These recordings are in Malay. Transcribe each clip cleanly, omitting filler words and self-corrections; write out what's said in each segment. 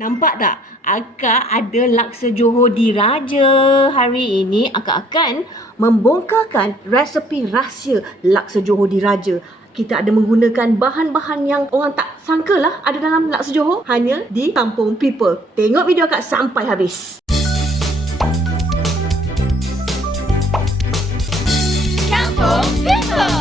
Nampak tak? Akak ada laksa Johor Diraja. Hari ini akak akan membongkarkan resepi rahsia laksa Johor Diraja. Kita ada menggunakan bahan-bahan yang orang tak sangkalah ada dalam laksa Johor, hanya di Kampung People. Tengok video akak sampai habis. Kampung People.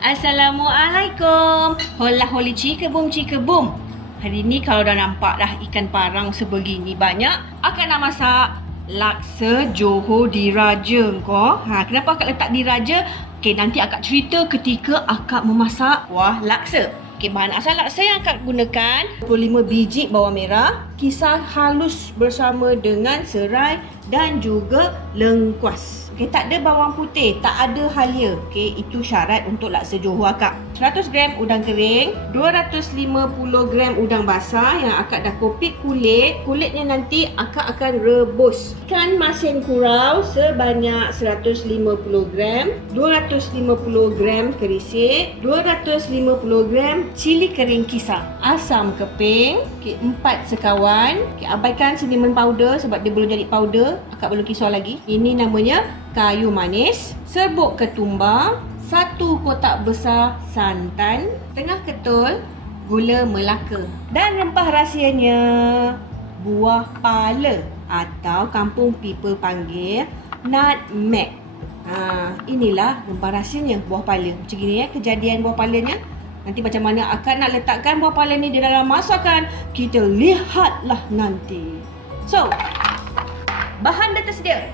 Assalamualaikum. Hola holi cikebum. Hari ni kalau dah nampak dah ikan parang sebegini banyak, akak nak masak laksa Johor Diraja ko. Kenapa akak letak Diraja? Nanti akak cerita ketika akak memasak kuah laksa. Bahan asal laksa yang akak gunakan 25 biji bawang merah, kisar halus bersama dengan serai dan juga lengkuas. Tak ada bawang putih, tak ada halia. Itu syarat untuk laksa Johor akak. 100 gram udang kering, 250 gram udang basah yang akak dah kopit kulit. Kulitnya nanti akak akan rebus. Ikan masin kurau sebanyak 150 gram, 250 gram kerisik, 250 gram cili kering kisar, asam keping, 4 sekawan. Abaikan cinnamon powder sebab dia belum jadi powder, akak belum kisar lagi. Ini namanya kayu manis, serbuk ketumbar, 1 kotak besar santan, tengah ketul gula Melaka, dan rempah rahsianya buah pala atau Kampung People panggil nutmeg. Inilah rempah rahsianya buah pala. Macam gini kejadian buah palanya. Nanti macam mana akak nak letakkan buah pala ni di dalam masakan, kita lihatlah nanti. So, bahan dah tersedia.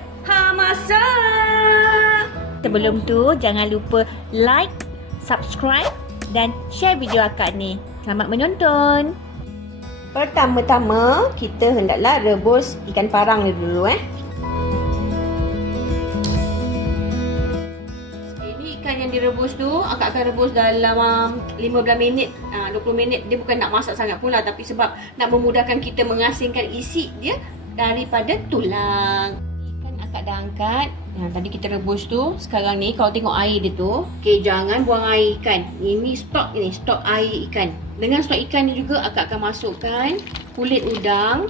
Masak! Sebelum tu, jangan lupa like, subscribe dan share video akak ni. Selamat menonton! Pertama-tama, kita hendaklah rebus ikan parang ni dulu. Ini ikan yang direbus tu, akak akan rebus dalam 15 minit, 20 minit. Dia bukan nak masak sangat pula, tapi sebab nak memudahkan kita mengasingkan isi dia daripada tulang. Akak dah angkat. Tadi kita rebus tu. Sekarang ni kalau tengok air dia tu, jangan buang air ikan. Ini stok air ikan. Dengan stok ikan ni juga akak akan masukkan kulit udang.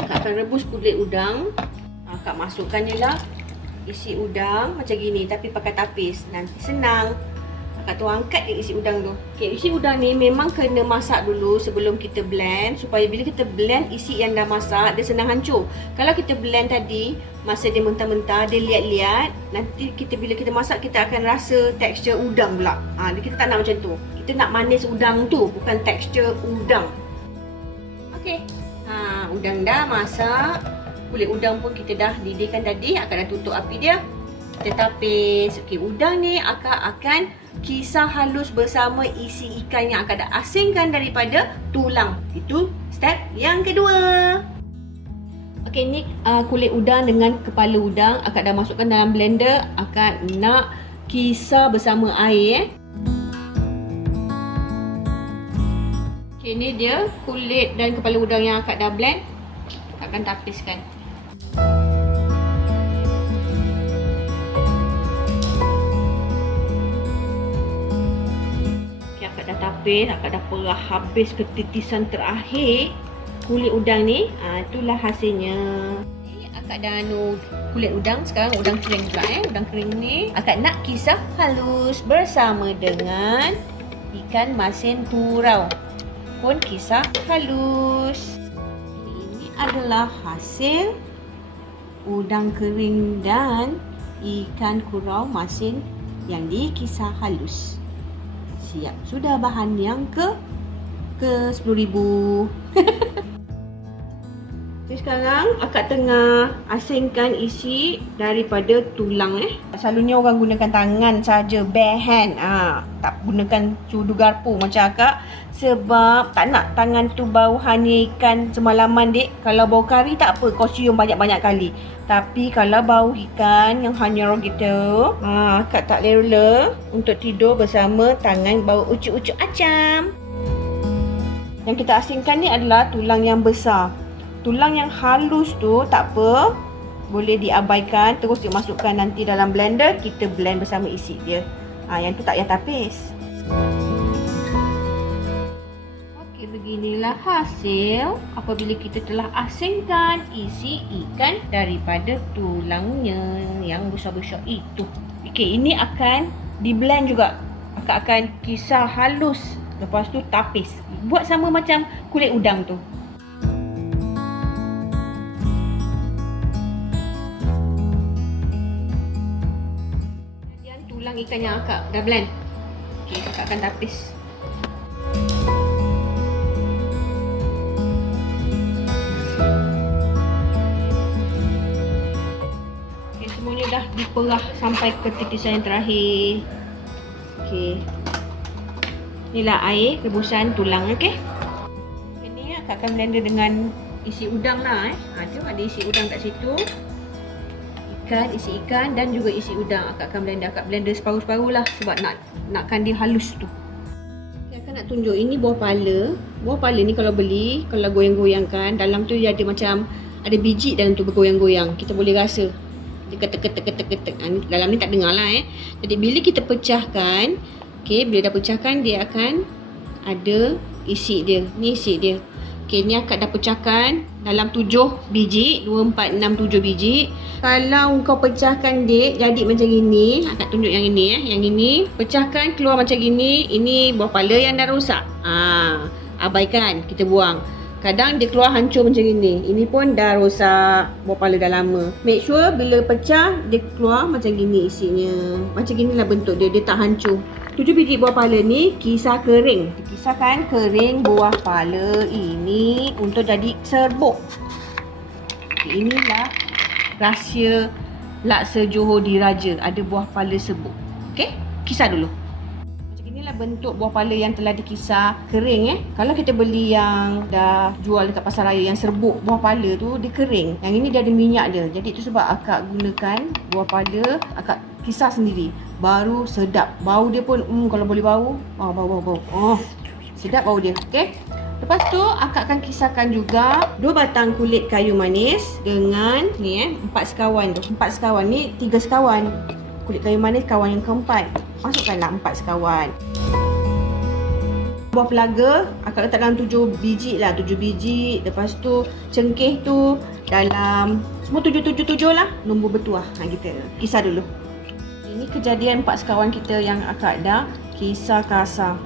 Akak akan rebus kulit udang. Akak masukkan je lah isi udang macam gini, tapi pakai tapis. Nanti senang. Akak tu angkat isi udang tu. Isi udang ni memang kena masak dulu sebelum kita blend, supaya bila kita blend isi yang dah masak, dia senang hancur. Kalau kita blend tadi, masa dia mentah-mentah, dia liat-liat, nanti bila kita masak, kita akan rasa tekstur udang pula. Kita tak nak macam tu. Kita nak manis udang tu, bukan tekstur udang. Udang dah masak. Kulit udang pun kita dah didihkan tadi. Akak dah tutup api dia. Kita tapis. Udang ni akak akan kisar halus bersama isi ikan yang akak dah asingkan daripada tulang. Itu step yang kedua. Ni kulit udang dengan kepala udang akak dah masukkan dalam blender. Akak nak kisar bersama air. Ni dia kulit dan kepala udang yang akak dah blend. Akak akan tapiskan. Akak dah tapis, akak dah perah habis ke titisan terakhir kulit udang ni. Itulah hasilnya. Akak dah kulit udang. Sekarang udang kering pula. Udang kering ni akak nak kisar halus bersama dengan ikan masin kurau pun kisar halus. Ini adalah hasil udang kering dan ikan kurau masin yang dikisar halus. Siap sudah bahan yang ke 10,000. Sekarang akak tengah asingkan isi daripada tulang. Selalunya orang gunakan tangan saja, bare hand. Tak gunakan sudu garpu macam akak, sebab tak nak tangan tu bau hanya ikan semalaman, dek. Kalau bau kari tak apa, kau cium banyak-banyak kali. Tapi kalau bau ikan yang hanya gitu, akak tak rela untuk tidur bersama tangan bau ucuk-ucuk acam. Yang kita asingkan ni adalah tulang yang besar. Tulang yang halus tu tak apa, boleh diabaikan, terus dimasukkan nanti dalam blender, kita blend bersama isi dia. Yang tu tak payah tapis. Inilah hasil apabila kita telah asingkan isi ikan daripada tulangnya yang besar-besar itu. Okey, ini akan di-blend juga. Akak akan kisar halus. Lepas tu tapis. Buat sama macam kulit udang tu. Kemudian tulang ikan yang akak dah blend. Okey, akak akan tapis. Okey, semuanya dah diperah sampai ke titisan yang terakhir. Okey. Inilah air rebusan tulang, okey. Ini akak akan blender dengan isi udang lah ada isi udang kat situ. Isi ikan dan juga isi udang. Akak akan blender, akak blender separuh-separuh lah sebab nakkan dia halus tu. Okay, akak nak tunjuk ini buah pala. Buah pala ni kalau beli, kalau goyang-goyangkan, dalam tu dia ada macam ada biji dalam tu bergoyang-goyang. Kita boleh rasa. Dia ketek. Dalam ni tak dengar lah Jadi bila kita pecahkan, okey, bila dah pecahkan dia akan ada isi dia. Ni isi dia. Okey, ni akak dah pecahkan dalam 7 biji, 2, 4, 6, 7 biji. Kalau kau pecahkan dia jadi macam gini, akak tunjuk yang ini yang ini, pecahkan keluar macam gini, ini buah pala yang dah rosak. Abaikan, kita buang. Kadang dia keluar hancur macam gini. Ini pun dah rosak, buah pala dah lama. Make sure bila pecah dia keluar macam gini isinya. Macam ginilah bentuk dia, dia tak hancur. 7 biji buah pala ni kisar kering. Kisarkan kering buah pala ini untuk jadi serbuk. Inilah rahsia laksa Johor Diraja. Ada buah pala serbuk. Okey, kisar dulu. Macam inilah bentuk buah pala yang telah dikisar kering Kalau kita beli yang dah jual dekat pasar raya yang serbuk buah pala tu, dia kering. Yang ini dia ada minyak dia. Jadi itu sebab akak gunakan buah pala, akak kisar sendiri. Baru sedap. Bau dia pun kalau boleh bau. Bau. Sedap bau dia. Okey. Lepas tu akak akan kisarkan juga 2 batang kulit kayu manis dengan ni 4 sekawan tu. 4 sekawan ni 3 sekawan. Kulit kayu manis kawan yang keempat. Masukkanlah 4 sekawan. Buah pelaga akak letak dalam 7 biji lah, 7 biji. Lepas tu cengkeh tu dalam semua 7 lah, nombor bertuah. Kita kisar dulu. Ini kejadian 4 sekawan kita yang akak dah kisar kasar.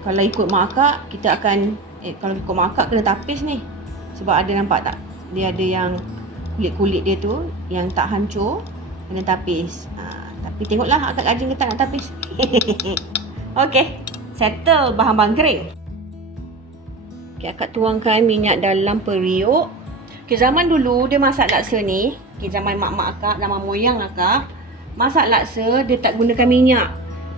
Kalau ikut mak akak, kita akan kalau ikut mak akak kena tapis ni. Sebab ada nampak tak? Dia ada yang kulit-kulit dia tu yang tak hancur, kena tapis. Tapi tengoklah akak rajin ke tak nak tapis. Okey, settle bahan-bahan kering. Okey, akak tuangkan minyak dalam periuk. Okey, zaman dulu dia masak laksa ni, zaman mak-mak akak, zaman moyang akak, masak laksa dia tak gunakan minyak.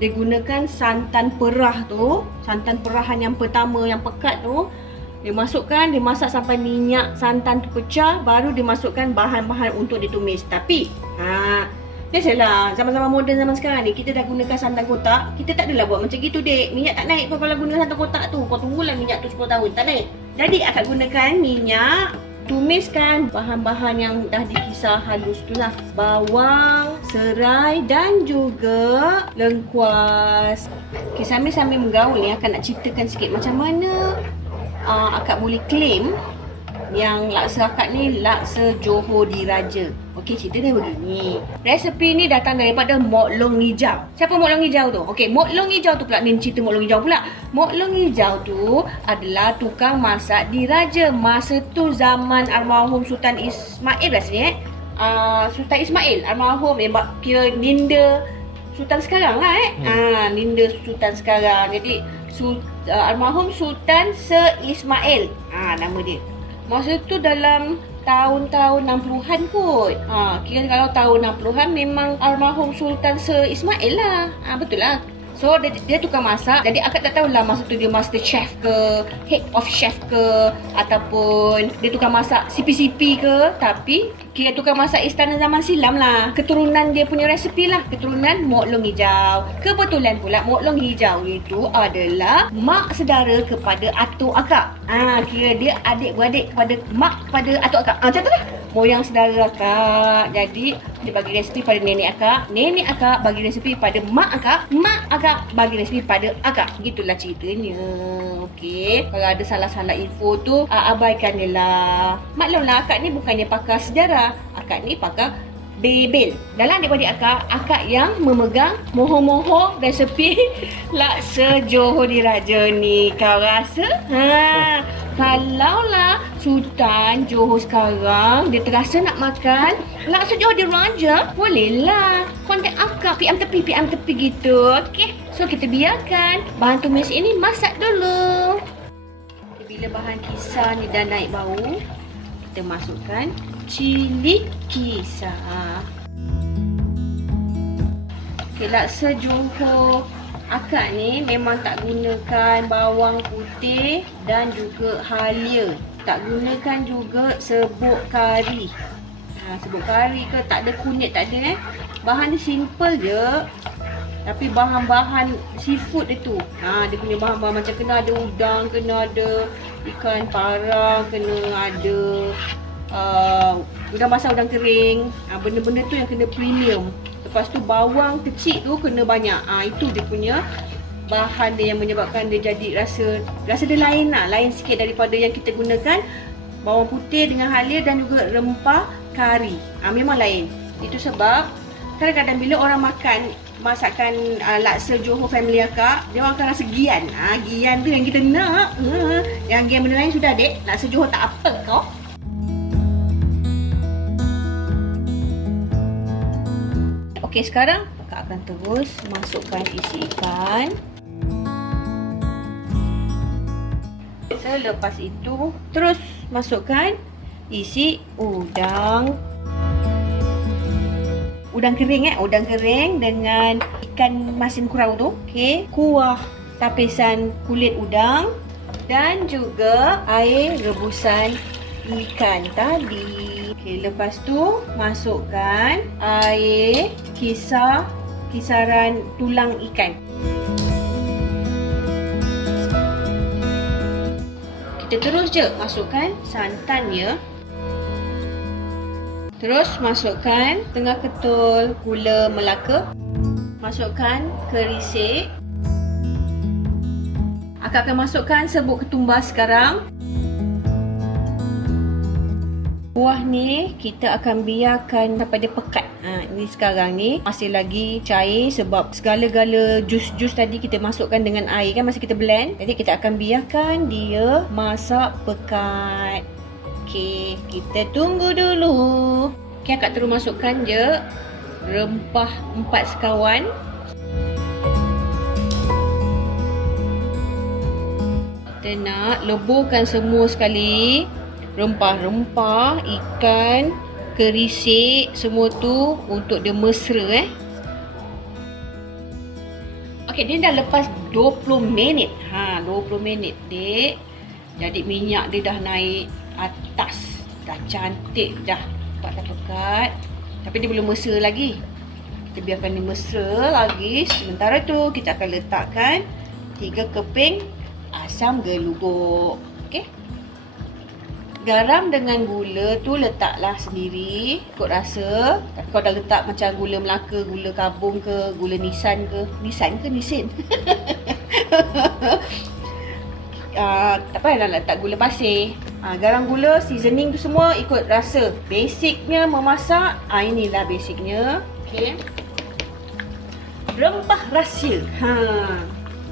Dia gunakan santan perah tu, santan perahan yang pertama yang pekat tu. Dia masukkan, dia masak sampai minyak santan tu pecah, baru dia masukkan bahan-bahan untuk ditumis. Tapi biasalah zaman-zaman moden zaman sekarang ni kita dah gunakan santan kotak. Kita tak adalah buat macam gitu, dek. Minyak tak naik kau kalau guna santan kotak tu. Kau tunggulah minyak tu 10 tahun tak naik. Jadi akak gunakan minyak. Tumiskan bahan-bahan yang dah dikisar halus tu lah. Bawang, serai dan juga lengkuas. Okay, sambil-sambil menggaul ni akak nak ceritakan sikit macam mana akak boleh claim yang laksa akak ni laksa Johor Diraja. Okey, cerita dia begini. Resepi ni datang daripada Mok Long Hijau. Siapa Mok Long Hijau tu? Okey, Mok Long Hijau tu pula ni cerita Mok Long Hijau pula. Mok Long Hijau tu adalah tukang masak Diraja. Masa tu zaman almarhum Sultan Ismail rasanya Sultan Ismail almarhum kira Linda Sultan sekarang lah Linda Sultan sekarang. Jadi almarhum Sultan Ismail nama dia. Masa tu dalam tahun-tahun 60-an kot. Kira kalau tahun 60-an memang almarhum Sultan Ismail lah. Betul lah. So dia tukang masak. Jadi akak tak tahulah masa tu dia master chef ke, head of chef ke, ataupun dia tukang masak CP-CP ke. Tapi kira tukang masak istana zaman silam lah. Keturunan dia punya resepi lah. Keturunan Mok Long Hijau. Kebetulan pula Mok Long Hijau itu adalah mak saudara kepada atuk akak. Kira dia adik-beradik kepada mak kepada atuk akak. Macam tu lah. moyang saudara akak. Jadi dia bagi resipi pada nenek akak bagi resipi pada mak akak bagi resipi pada akak. Gitulah ceritanya. Okey, kalau ada salah-salah info tu abaikan je lah. Maklumlah akak ni bukannya pakar sejarah, akak ni pakar bebel. Dalam adik-adik akak yang memegang moho-moho resepi laksa Johor Diraja ni. Kau rasa? Kalaulah Sultan Johor sekarang dia terasa nak makan laksa Johor Diraja, bolehlah kontak akak PM tepi gitu. Okey, so kita biarkan bahan tumis ini masak dulu. Bila bahan kisar ni dah naik bau, kita masukkan cili kisar. Okay, laksa Johor akak ni memang tak gunakan bawang putih dan juga halia. Tak gunakan juga serbuk kari. Serbuk kari ke, tak ada kunyit, tak ada Bahan dia simple je. Tapi bahan-bahan seafood dia tu, dia punya bahan-bahan macam kena ada udang, kena ada ikan parang, kena ada udang basah, udang kering. Benda-benda tu yang kena premium. Lepas tu bawang kecil tu kena banyak. Itu dia punya bahan dia yang menyebabkan dia jadi rasa dia lain lah. Lain sikit daripada yang kita gunakan bawang putih dengan halia dan juga rempah kari. Memang lain. Itu sebab kadang-kadang bila orang makan masakan laksa Johor family akak, dia orang akan rasa gian. Gian tu yang kita nak. Yang gian benda lain sudah dek. Laksa Johor tak apa kau. Okey, sekarang akak akan terus masukkan isi ikan. Selepas itu terus masukkan isi udang. Udang kering udang kering dengan ikan masin kurau tu. Okey, kuah tapisan kulit udang dan juga air rebusan ikan tadi. Okey, lepas tu masukkan air kisaran tulang ikan. Kita terus je masukkan santannya. Terus masukkan setengah ketul gula melaka. Masukkan kerisik. Akak akan masukkan serbuk ketumbar sekarang. Kuah ni kita akan biarkan sampai dia pekat. Ini sekarang ni masih lagi cair sebab segala-gala jus-jus tadi kita masukkan dengan air kan masa kita blend. Jadi kita akan biarkan dia masak pekat. Okey, kita tunggu dulu. Okey, akak terus masukkan je rempah 4 sekawan. Kita nak leburkan semua sekali. Rempah-rempah, ikan, kerisik, semua tu untuk dia mesra Okey, dia dah lepas 20 minit. 20 minit, dek. Jadi minyak dia dah naik atas. Dah cantik dah. Pekat-pekat. Tapi dia belum mesra lagi. Kita biarkan dia mesra lagi. Sementara tu kita akan letakkan 3 keping asam geluguk. Okey. Garam dengan gula tu letaklah sendiri ikut rasa. Tapi kalau dah letak macam gula Melaka, gula Kabung ke, gula Nisan ke. Nisan ke Nisin? Tak payahlah letak gula pasir. Garam, gula, seasoning tu semua ikut rasa. Basicnya memasak, inilah basicnya. Okay. Rempah rahsia.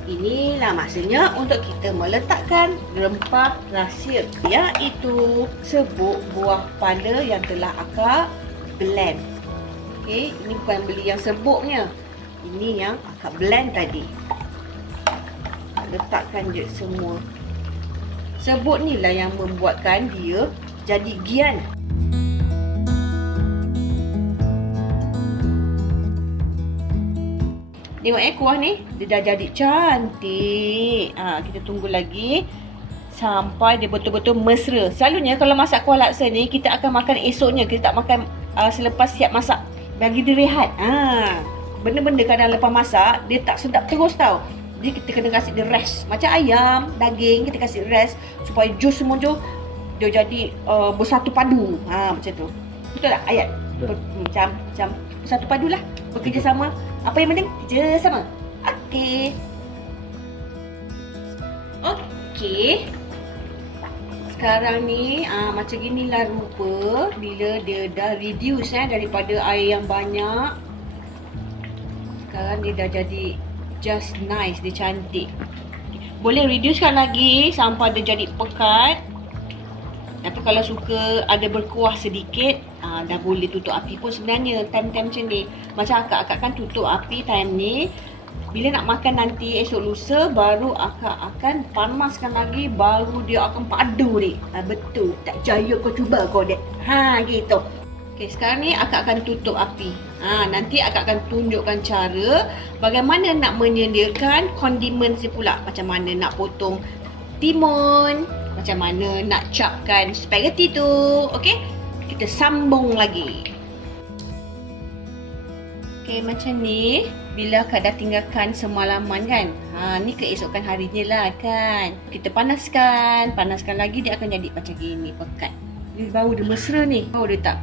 Inilah masanya untuk kita meletakkan rempah rahsia, iaitu serbuk buah panda yang telah akak blend. Okey, ini bukan beli yang serbuknya. Ini yang akak blend tadi. Letakkan je semua. Serbuk ni lah yang membuatkan dia jadi gian. Tengok kuah ni, dia dah jadi cantik. Kita tunggu lagi sampai dia betul-betul mesra. Selalunya kalau masak kuah laksa ni, kita akan makan esoknya. Kita tak makan selepas siap masak. Bagi dia rehat. Benda-benda kadang lepas masak, dia tak sedap terus tau. Jadi kita kena kasih dia rest. Macam ayam, daging, kita kasih rest supaya jus semua tu dia jadi bersatu padu. Macam tu. Betul tak ayat? Macam bersatu padu lah. Bekerjasama. Apa yang penting? Kerjasama. Okey. Okey. Sekarang ni macam ginilah rupa bila dia dah reduce daripada air yang banyak. Sekarang dia dah jadi just nice, dia cantik. Boleh reducekan lagi sampai dia jadi pekat. Tapi kalau suka ada berkuah sedikit, dah boleh tutup api pun sebenarnya time-time macam ni. Macam akak kan tutup api time ni. Bila nak makan nanti esok lusa, baru akak akan panaskan lagi, baru dia akan padu dek. Betul, tak jaya kau cuba kau dek. Gitu. Okey, sekarang ni akak akan tutup api. Nanti akak akan tunjukkan cara bagaimana nak menyediakan kondimen si pula. Macam mana nak potong timun, macam mana nak capkan spaghetti tu. Okey, kita sambung lagi. Okey, macam ni. Bila akak dah tinggalkan semalaman kan, ni keesokan harinya lah kan. Kita panaskan lagi, dia akan jadi macam gini, pekat. Ni bau dia mesra ni. Bau dia tak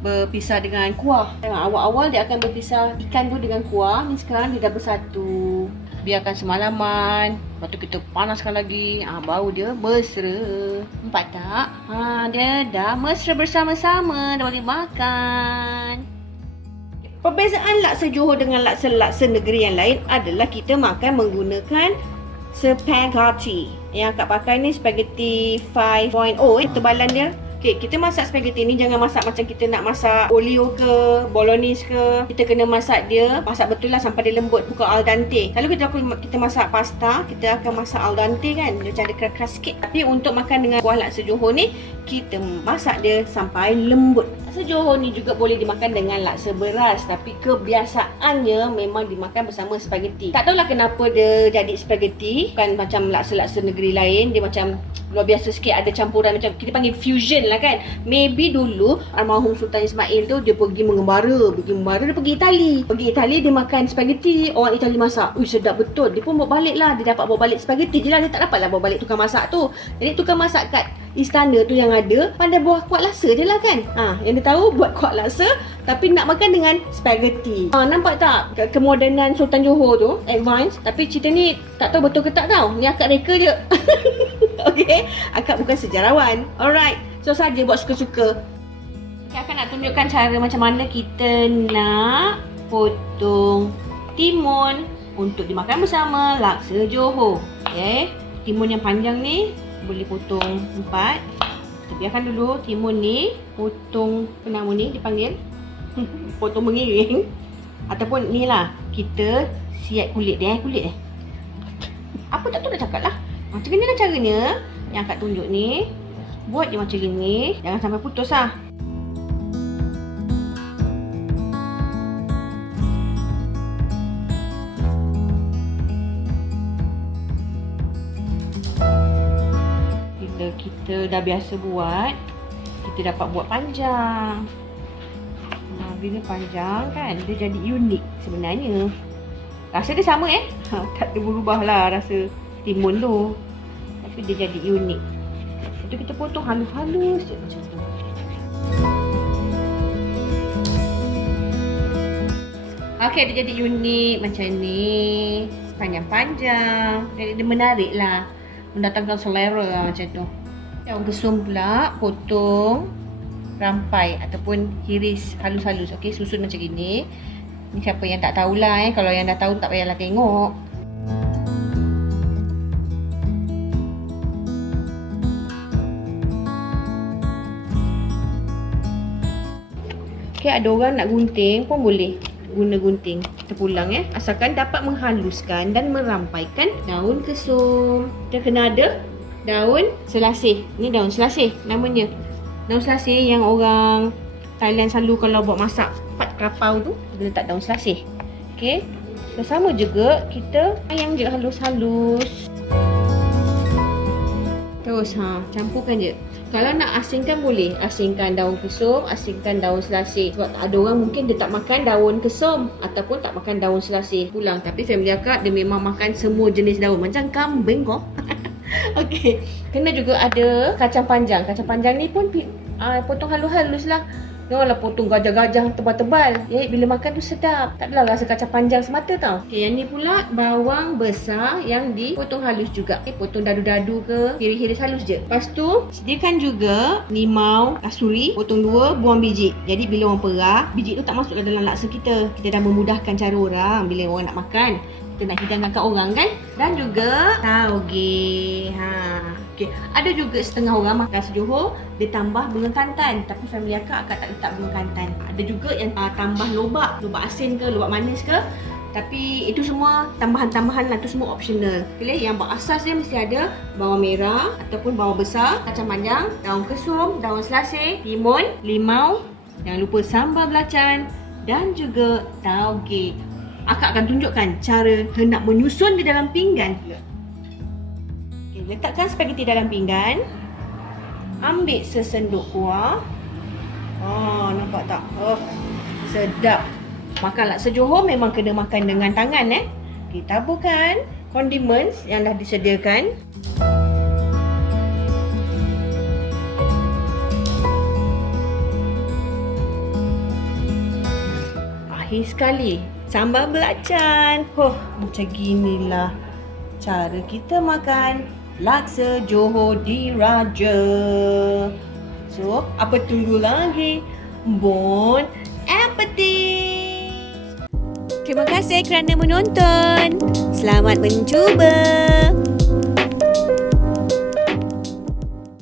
berpisah dengan kuah. Awal-awal dia akan berpisah ikan tu dengan kuah. Ni sekarang dia dah bersatu. Biarkan semalaman. Lepas tu kita panaskan lagi. Bau dia mesra. Nampak tak? Dia dah mesra bersama-sama. Dah boleh makan. Perbezaan laksa Johor dengan laksa-laksa negeri yang lain adalah kita makan menggunakan spaghetti. Yang akak pakai ni spaghetti 5.0 tebalan dia. Okay, kita masak spaghetti ni jangan masak macam kita nak masak olio ke, bolognese ke. Kita kena masak dia, masak betul lah sampai dia lembut, bukan al dente. Kalau kita masak pasta, kita akan masak al dente kan, dia macam ada keras sikit. Tapi untuk makan dengan kuah laksa Johor ni, kita masak dia sampai lembut. Laksa Johor ni juga boleh dimakan dengan laksa beras, tapi kebiasaannya memang dimakan bersama spaghetti. Tak tahulah kenapa dia jadi spaghetti, bukan macam laksa-laksa negeri lain. Dia macam luar biasa sikit, ada campuran macam kita panggil fusion lah kan. Maybe dulu almarhum Sultan Ismail tu dia pergi mengembara, dia pergi Itali dia makan spaghetti, orang Itali masak. Sedap betul. Dia pun bawa balik lah, dia dapat bawa balik spaghetti je lah, dia tak dapat lah bawa balik tukang masak tu. Jadi tukang masak kat istana tu yang ada pandai buat kuah laksa je lah kan. Yang dia tahu buat kuah laksa tapi nak makan dengan spaghetti. Nampak tak kemodenan Sultan Johor tu, advance. Tapi cerita ni tak tahu betul ke tak tahu. Ni akak reka je. Okay, akak bukan sejarawan. Alright, so saja buat suka-suka. Okay, akak nak tunjukkan cara macam mana kita nak potong timun untuk dimakan bersama laksa Johor. Okay, timun yang panjang ni boleh potong 4. Kita biarkan dulu timun ni potong, apa nama ni dipanggil? Potong mengiring. Ataupun ni lah, kita siap kulit dia. Apa tak tahu nak cakap lah. Macam ni lah caranya yang akak tunjuk ni. Buat je macam ni. Jangan sampai putus lah. Bila kita dah biasa buat, kita dapat buat panjang. Bila panjang kan, dia jadi unik sebenarnya. Rasa dia sama tak ada berubah lah rasa timun tu. Tapi dia jadi unik. Itu kita potong halus-halus je macam tu. Okey, dia jadi unik macam ni. Panjang-panjang. Jadi dia menarik lah. Mendatangkan selera lah macam tu. Daun kesum pula potong rampai ataupun iris halus-halus. Okey, susun macam gini. Ni siapa yang tak tahulah Kalau yang dah tahu tak payahlah tengok. Okey, ada orang nak gunting pun boleh guna gunting. Kita pulang asalkan dapat menghaluskan dan merampaikan daun kesum. Kita kena ada daun selasih. Ni daun selasih namanya. Daun selasih yang orang Thailand selalu kalau buat masak pat kelapau tu, dia letak daun selasih. Okey. Sama juga kita ayam je halus-halus. Terus campurkan je. Kalau nak asingkan boleh. Asingkan daun kesum, asingkan daun selasih. Sebab ada orang mungkin dia tak makan daun kesum ataupun tak makan daun selasih pulang. Tapi family akak dia memang makan semua jenis daun. Macam kambing kau. Okey. Kena juga ada kacang panjang. Kacang panjang ni pun potong halus-halus lah. Janganlah potong gajah-gajah tebal-tebal. Ya, bila makan tu sedap. Tak adalah rasa kacang panjang semata tau. Okey, yang ni pula bawang besar yang dipotong halus juga. Okay, potong dadu-dadu ke, iris-iris halus je. Lepas tu, sediakan juga limau kasuri, potong 2, buang biji. Jadi bila orang perah, biji tu tak masuk dalam laksa kita. Kita dah memudahkan cara orang bila orang nak makan. Kita nak hidangkan kat orang kan. Dan juga tauge. Okey, ada juga setengah orang makan Johor dia tambah bunga kantan, tapi family akak tak letak bunga kantan. Ada juga yang tambah lobak asin ke, lobak manis ke. Tapi itu semua tambahan-tambahan lah, tu semua optional. Okey, yang berasas dia mesti ada bawang merah ataupun bawang besar, kacang panjang, daun kesum, daun selasih, timun, limau, jangan lupa sambal belacan dan juga tauge. Akak akan tunjukkan cara hendak menyusun di dalam pinggan pula. Letakkan spaghetti dalam pinggan. Ambil sesenduk kuah. Nampak tak? Sedap. Makan laksa Johor memang kena makan dengan tangan Okey, taburkan condiments yang dah disediakan. Akhir sekali, sambal belacan. Macam ginilah cara kita makan laksa Johor Diraja. So, apa tunggu lagi? Bon appetit! Terima kasih kerana menonton. Selamat mencuba.